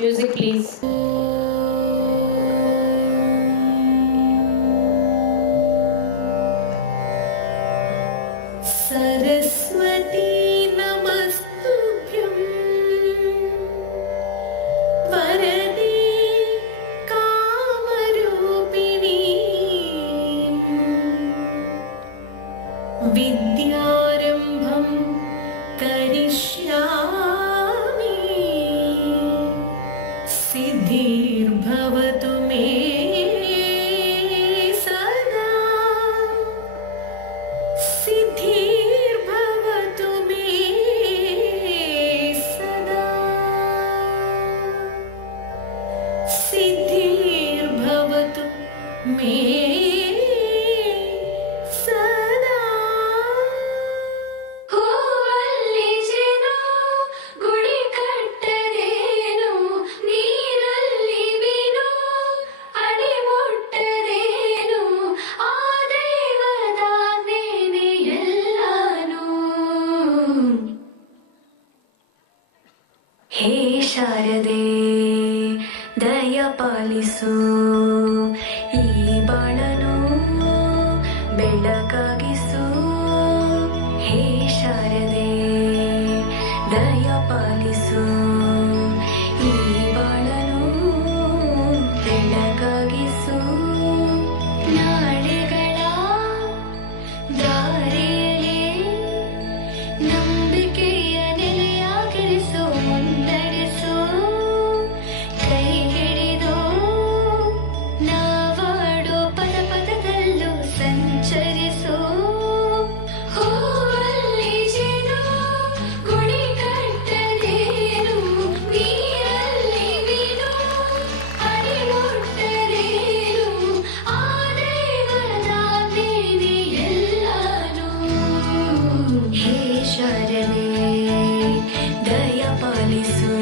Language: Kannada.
Music, please. सरस्वती नमस्तुभ्यं वरदे कामरूपिणी विद्यारम्भं करिष्यामि सिद्धिर्भवतु मे सदा सिद्धिर्भवतु मे सदा सिद्धिर्भवतु मे सदा ಹೂವಲ್ಲಿ ಜೇನು ಗುಡಿ ಕಟ್ಟದೇನು ನೀರಲ್ಲಿ ಮೀನು ಅಡಿ ಮುಟ್ಟದೇನು ಆ ದೈವದಾಜ್ಞೆನೇ ಎಲ್ಲಾನು ಹೇ ಶಾರದೆ ದಯ ಪಾಲಿಸು ಈ ಬಾಳನು ಬೆಳಕಾಗಿಸು ಹೇ ಶಾರದೆ ದಯ ಪಾಲಿಸು ಈ ಬಾಳನು ಬೆಳಕಾಗಿಸು ನಾಳೆಗಳ ದಾರಿಯಲ್ಲಿ ನಂಬಿಕೆಯ ನೆಲೆಯಾಗಿರಿಸು ಮುನ್ನಡೆಸು ಕೈ ಹಿಡಿದು ನಾವಾಡೋ ಪದ ಪದದಲ್ಲೂ ಸಂಚರಿಸು ಹೂವಲ್ಲಿ ಜೇನು ಗುಡಿ ಕಟ್ಟದೇನು ನೀರಲ್ಲಿ ಮೀನು ಅಡಿ ಮುಟ್ಟದೇನು ಆ ದೈವದಾಜ್ಞೆನೇ ಎಲ್ಲಾನು ಹೇ ಶರಣೆ ದಯ ಪಾಲಿಸು